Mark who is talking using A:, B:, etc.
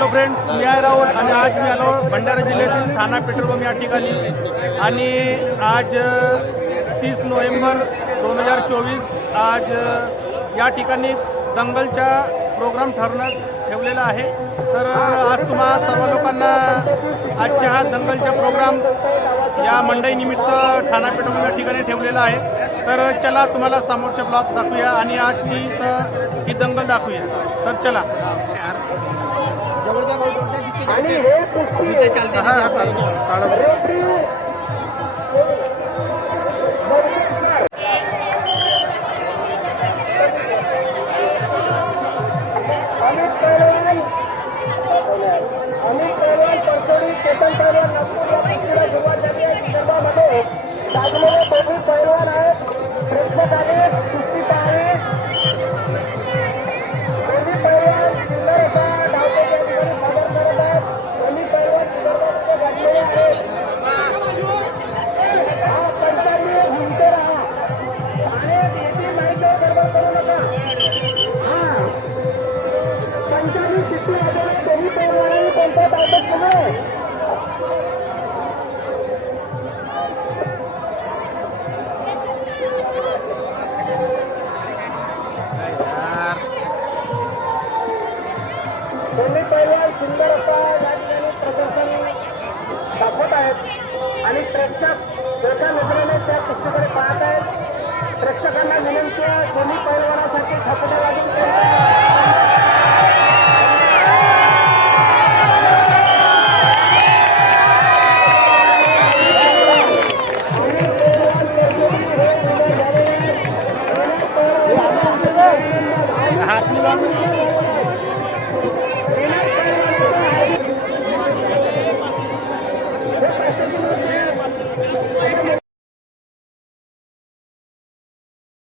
A: Hello friends मी आहे राहुल आणि आज मी आलो भंडारा जिल्ह्यातील ठाणा पेट्रोल पंप या ठिकाणी. आणि आज तीस नोव्हेंबर दोन हजार चोवीस आज या ठिकाणी दंगलचा प्रोग्राम ठरवण्यात ठेवलेला आहे. तर आज तुम्हा सर्व लोकांना आजच्या हा दंगलचा प्रोग्राम या मंडईनिमित्त ठाणा पेट्रोल पंप या ठिकाणी ठेवलेला आहे. तर चला तुम्हाला समोरचे ब्लॉग दाखवूया आणि आजची तर ही दंगल दाखवूया. तर चला.
B: आहे विदर्भामध्ये गाजलेले दोन्ही पैलवान आहेत प्रेक्षकांनी दोन्ही पैलवान सुंदर असा या ठिकाणी प्रदर्शन दाखवत आहेत. आणि प्रेक्षक एका नजरेने त्या कुस्तीकडे पाहत आहेत प्रेक्षकांना विनंती आहे दोन्ही पैलवानासाठी खापटा लागून हाथ मिला